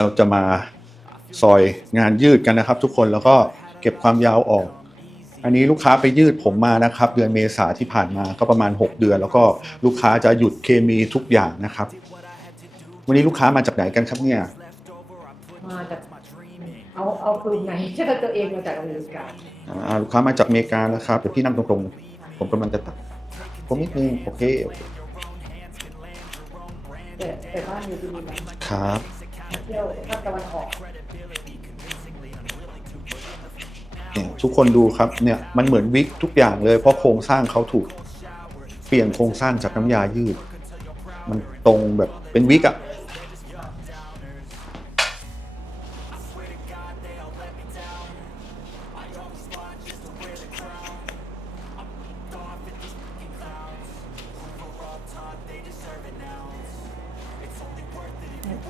เราจะมาซอยงานยืดกันนะครับ ทุกคนแล้วก็เก็บความยาวออก อันนี้ลูกค้าไปยืดผมมานะครับ เดือนเมษาที่ผ่านมาก็ประมาณ 6 เดือน แล้วก็ลูกค้าจะหยุดเคมีทุกอย่างนะครับ วันนี้ลูกค้ามาจากไหนกันครับเนี่ยมาจากเอาเอาปืนไหนเชื่อตัวเองมาจากอเมริกาอ่าลูกค้ามาจากอเมริกานะครับเดี๋ยวพี่นั่งตรงๆผมกำลังจะตัดผมนิดนึงโอเคโอ เคแต่แต่บ้านอยู่ที่นี่นะครับมาเที่ยวภาคตะวันออกเนี่ยทุกคนดูครับเนี่ยมันเหมือนวิกทุกอย่างเลยเพราะโครงสร้างเขาถูก เปลี่ยนโครงสร้างจากน้ำยายืด มันตรงแบบเป็นวิกอะ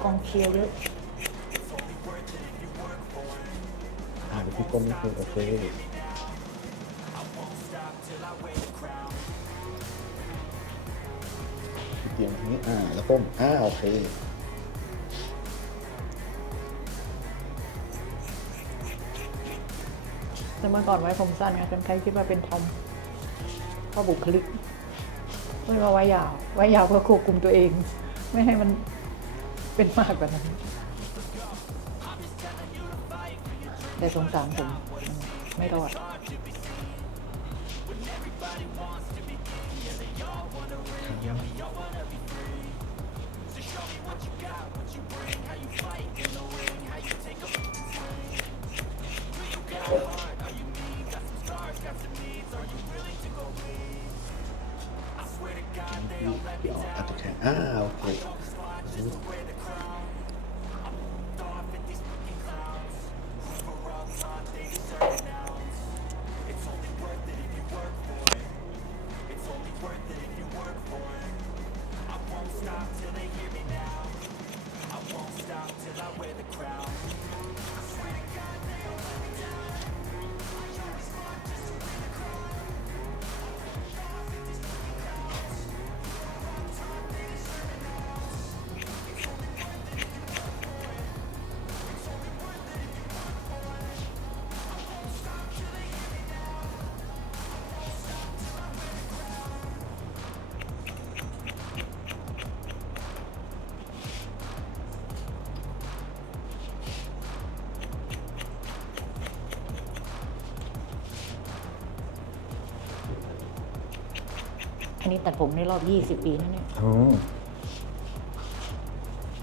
กองเชียร์เยอะอ่าเดี๋ยวพี่ก้มนิดนึงโอเคพี่เตียงตรงนี้อ่าแล้วก้มอ่าโอเคแต่เมื่อก่อนไว้ผมสั้นไงคนใครคิดว่าเป็นทอมเพราะบุคลิกไม่ว่าไว้ยาว ไว้ยาวเพื่อควบคุมตัวเอง ไม่ให้มัน เป็นมากกว่านั้น แต่สงสารผมไม่รอดเดี๋ยวอาจจะแข็งอ่าโอเค อันนี้ตัดผมในรอบ 20 ปีนั่นเนี่ยอ๋อ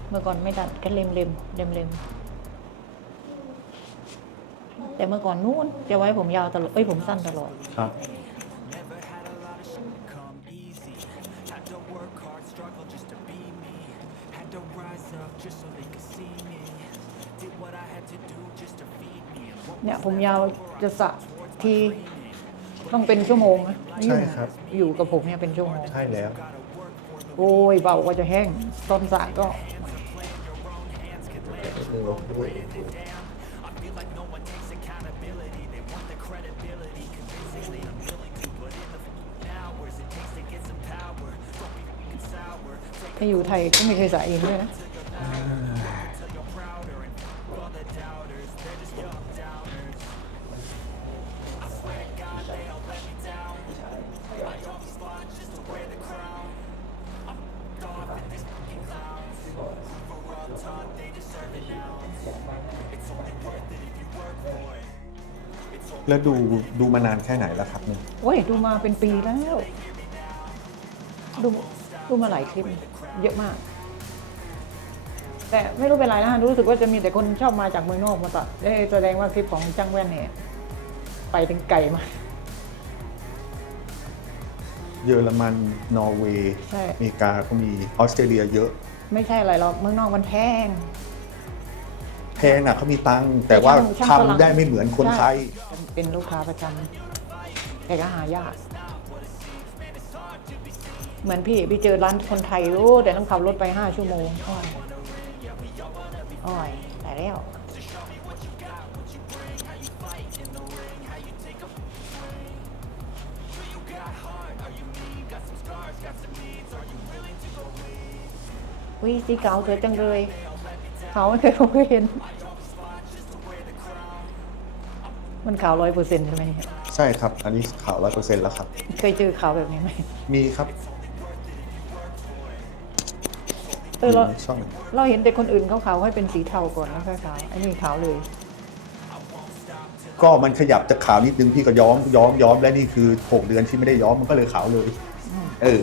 เมื่อก่อนไม่ตัดแค่เล็มเล็มเล็มเล็มแต่เมื่อก่อนนู้นจะไว้ผมยาวตลอดเอ้ยผมสั้นตลอด ครับเนี่ยผมยาวจะสระที ต้องเป็นชั่วโมงนะใช่ครับอยู่กับผมเนี่ยเป็นชั่วโมง ใช่แล้ว โอ้ยเบาก็จะแห้งตอนสระก็ถ้าอยู่ไทยก็ไม่เคยสระเองด้วยนะ แล้วดูดูมานานแค่ไหนแล้วครับเนี่ยโอ้ยดูมาเป็นปีแล้ว ดูดูมาหลายคลิป เยอะมาก แต่ไม่รู้เป็นไรนะรู้สึกว่าจะมีแต่คนชอบมาจากเมืองนอกมาตัดเอ้ยแสดงว่าคลิปของจ้างแว่นเนี่ยไปถึงไกลมาก เยอรมันนอร์เวย์ใช่ อเมริกาก็มีออสเตรเลียเยอะ ไม่ใช่อะไรหรอกเมืองนอกมันแพง แพงอะเขามีตังค์แต่ว่าช่างทำฝรั่ง ได้ไม่เหมือนคนไทยใช่เป็นลูกค้าประจำแต่ก็หายาก เหมือนพี่พี่เจอร้านคนไทยโอ้แต่ต้องขับรถไปห้าชั่วโมงอ้อยอ้อยแต่แล้วอุ้ยสีเก่าสวยจังเลยขาวไม่เคยเคยเห็น มันขาวร้อยเปอร์เซ็นต์ใช่ไหมเนี่ยใช่ครับ อันนี้ขาวร้อยเปอร์เซ็นต์แล้วครับ เคยเจอขาวแบบนี้ไหมมีครับเออเรายู่ในช่องเราเห็นแต่คนอื่นเขาขาวให้เป็นสีเทาก่อนแล้วค่อยขาวอันนี้ขาวเลย ก็มันขยับจากขาวนิดนึงพี่ก็ย้อมย้อมย้อมและนี่คือหกเดือนที่ไม่ได้ย้อมมันก็เลยขาวเลย เออ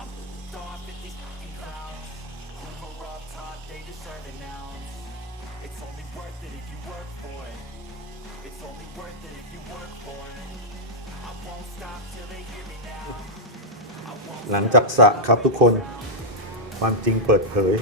I'm f***ed off at these fucking clowns Who were up top, they deserve an ounce It's only worth it if you work for it It's only worth it if you work for it I won't stop till they hear me now หลังจากสระครับทุกคน ความจริงเปิดเผย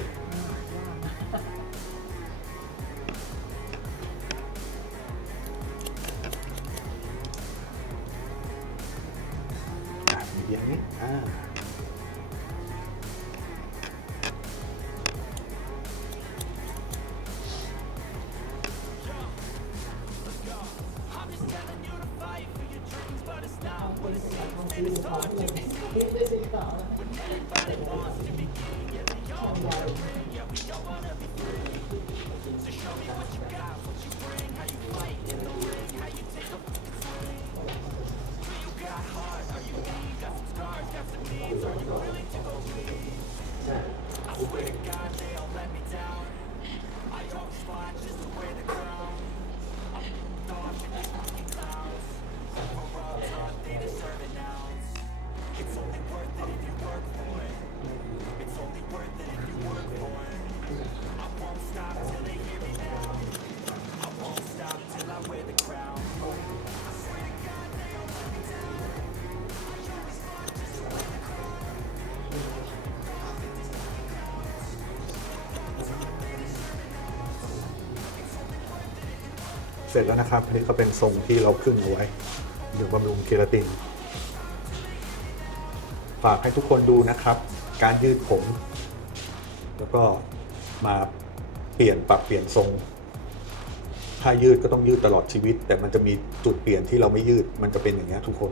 ร็จแล้วนะครับอันนี้ก็เป็นทรงที่เราพึ่งเอาไว้หรือบำรุงเคราติน ฝากให้ทุกคนดูนะครับ การยืดผม แล้วก็มาเปลี่ยนปรับเปลี่ยนทรงถ้ายืดก็ต้องยืดตลอดชีวิต แต่มันจะมีจุดเปลี่ยนที่เราไม่ยืดมันจะเป็นอย่างนี้ทุกคน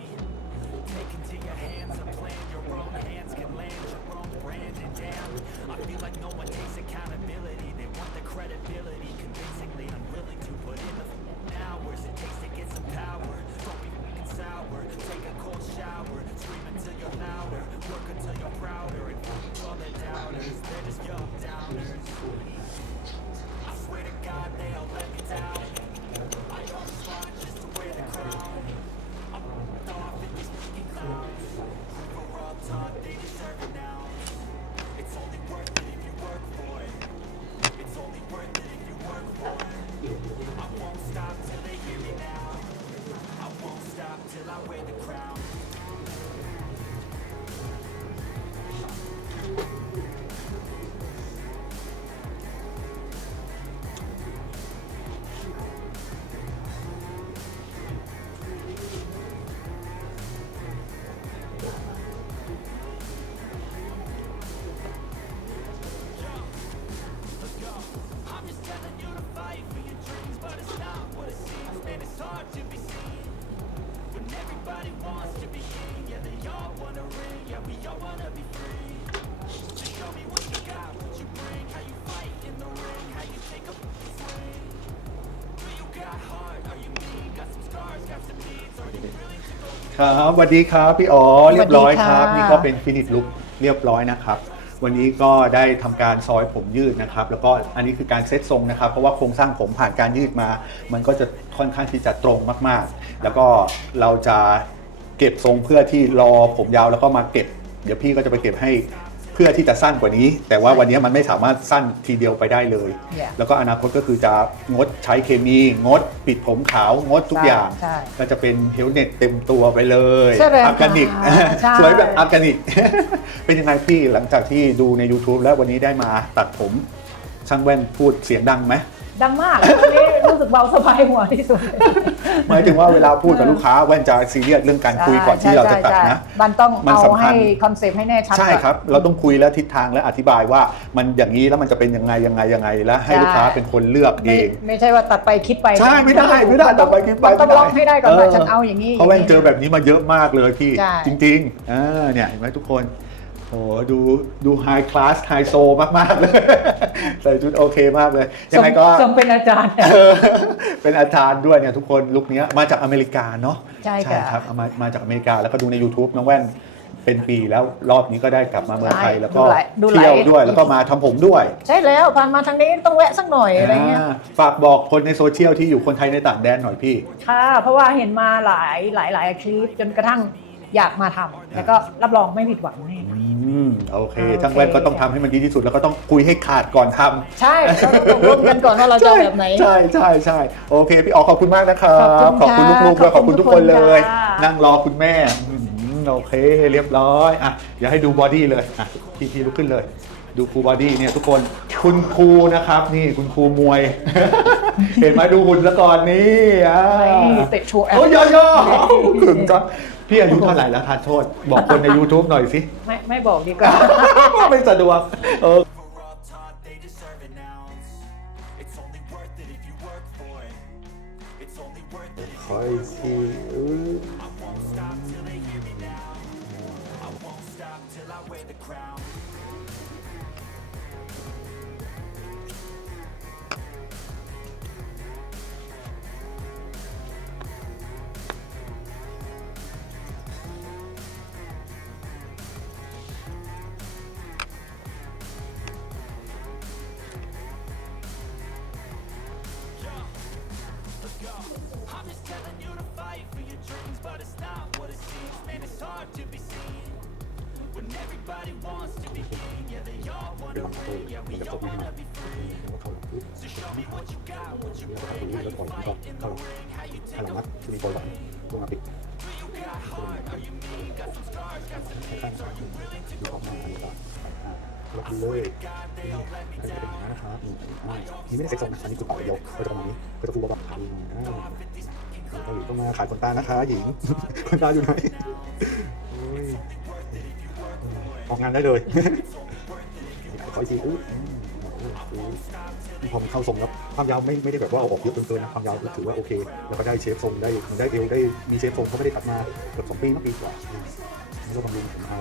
Take into your hands a plan, your own hands can land your own brand. And damn, I feel like no one takes accountability. They want the credibility, convincingly unwilling to put in the hours it takes to get some power. Don't be f***ing sour, take a cold shower, scream until you're louder, work until you're prouder, and f*** all the doubters. They're just young downers. I swear to God they all let Thank you. ครับสวัสดีครับพี่อ๋อเรียบร้อยครับสวัสดีค่ะนี่ก็เป็นฟินิชลุกเรียบร้อยนะครับ วันนี้ก็ได้ทำการซอยผมยืดนะครับ แล้วก็อันนี้คือการเซตทรงนะครับ เพราะว่าโครงสร้างผมผ่านการยืดมา มันก็จะค่อนข้างที่จะตรงมากๆ แล้วก็เราจะเก็บทรงเพื่อที่รอผมยาวแล้วก็มาเก็บ เดี๋ยวพี่ก็จะไปเก็บให้เพื่อที่จะสั้นกว่านี้ แต่ว่าวันนี้มันไม่สามารถสั้นทีเดียวไปได้เลย Yeah แล้วก็อนาคตก็คือจะงดใช้เคมี งดปิดผมขาว งดทุกอย่าง ใช่ก็จะเป็นเฮลเน็ตเต็มตัวไปเลยใช่เลยออร์แกนิก ค่ะใช่ สวยแบบออร์แกนิก เป็นยังไงพี่หลังจากที่ดูใน YouTube แล้ววันนี้ได้มาตัดผมช่างแว่นพูดเสียงดังไหม ดังมากวันนี้รู้สึกเบาสบายหัวที่สุด หมายถึงว่าเวลาพูดกับลูกค้าแว่นจะซีเรียสเรื่องการคุยก่อนที่เราจะตัดนะใช่ใช่มันต้องมันเอาสำคัญให้คอนเซปต์ให้แน่ชัดใช่ก่อน ครับ เราต้องคุยและทิศทางและอธิบายว่ามันอย่างนี้แล้วมันจะเป็นยังไงยังไงยังไง แล้วให้ใช่ ลูกค้าเป็นคนเลือกเอไม่ง ไม่ใช่ว่าตัดไปคิดไปใช่ไม่ได้ไม่ได้ตัดไปคิดไปมันต้องไม่ได้ล็อกให้ได้ก่อนว่าฉันเอาอย่างนี้ เพราะแว่นเจอแบบนี้มาเยอะมากเลยพี่ใช่ จริงๆอ่าเนี่ยเห็นไหมทุกคน โอ้ดูดูไฮคลาสไฮโซมาก ๆ เลย ใส่ชุดโอเคมากเลย ยังไงก็สมเป็นอาจารย์เออเป็นอาจารย์ด้วยเนี่ยทุกคนลุคเนี้ยมาจากอเมริกาเนาะใช่ค่ะครับเอามามาจากอเมริกาแล้วก็ดูใน YouTube น้องแว่นเป็นปีแล้วรอบนี้ก็ได้กลับมาเมืองไทยใช่แล้วก็ดูหลายดูหลายเที่ยวด้วยแล้วก็มาทำผมด้วย ใช่แล้วผ่านมาทางนี้ต้องแวะสักหน่อยอะไรเงี้ยอ่าฝากบอกคนในโซเชียลที่อยู่คนไทยในต่างแดนหน่อยพี่ ค่ะ เพราะว่าเห็นมาหลายหลายหลายคลิปจนกระทั่งอยากมาทำแล้วก็รับรองไม่ผิดหวังแน่อื มโอเคโอเค ช่างแว่นก็ต้องทำให้มันดีที่สุดแล้วก็ต้องคุยให้ขาดก่อนทำใช่เราต้องตกลงกันก่อนว่าเราจะเอาแบบไหน ใช่ใช่ใช่โอเค พี่อ๋อขอบคุณมากนะครับขอบคุณลูกๆด้วยค่ะขอบคุณทุกคนเลยขอบคุณค่ะ นั่งรอคุณแม่อืมโอเคเรียบร้อยอะเดี๋ยวให้ดูบอดี้เลยอะพี่พี่ลุกขึ้นเลย ดูครูบอดี้เนี่ยทุกคนคุณครูนะครับ นี่คุณครูมวย เห็นไหมดูหุ่นแล้วก่อนนี่อ่านี่เตะโชว์แอป โอ้ยย่อย่อขึงจัง พี่อายุเท่าไหร่แล้วทานโทษ บอกคนใน YouTube หน่อยสิ ไม่ไม่บอกดีกว่า ไม่สะดวกเออ We're all taught they deserve an ounce. It's only worth it if you work for it. It's only worth it if คอยสิ I won't stop till they hear me now. I won't stop till I wear the crown. It seems. Man, it's hard to be seen when everybody wants to be king. Yeah, they all wanna win. Yeah, we all wanna be free. So show me what you got, what you bring, how you fight in the ring, how you ข้าง take หลัง a นะจะมีโปรยหลังลงมาปิด you got heart, are you mean? Got some scars, got some ข้าง things. Are you willing to ดูออกมาอันนี้ก็อ่าลบดูเลยนี่อันนี้จะเป็นอย่างนี้นะครับนี่อ่านี่ไม่ได้เซ็กซ์นะอันนี้คือปากเดียวก็จะประมาณนี้ก็จะฟูเบาๆขาดีอ่า เกาหลีก็มาขายขนตานะคะหญิงขนตาอยู่ไหนโอ้ยออกงานได้เลยขออีกทีอู้อืมอู้พอมันเข้าทรงแล้วความยาวไม่ไม่ได้แบบว่าเอาออกเยอะจนเกินนะความยาวถือว่าโอเค แล้วก็ได้เชฟทรงได้มันได้เอวได้มีเชฟทรงเขาไม่ได้ตัดมาเกือบสองปีเมื่อปีกว่าอืมนี่ก็บำรุงผมเอา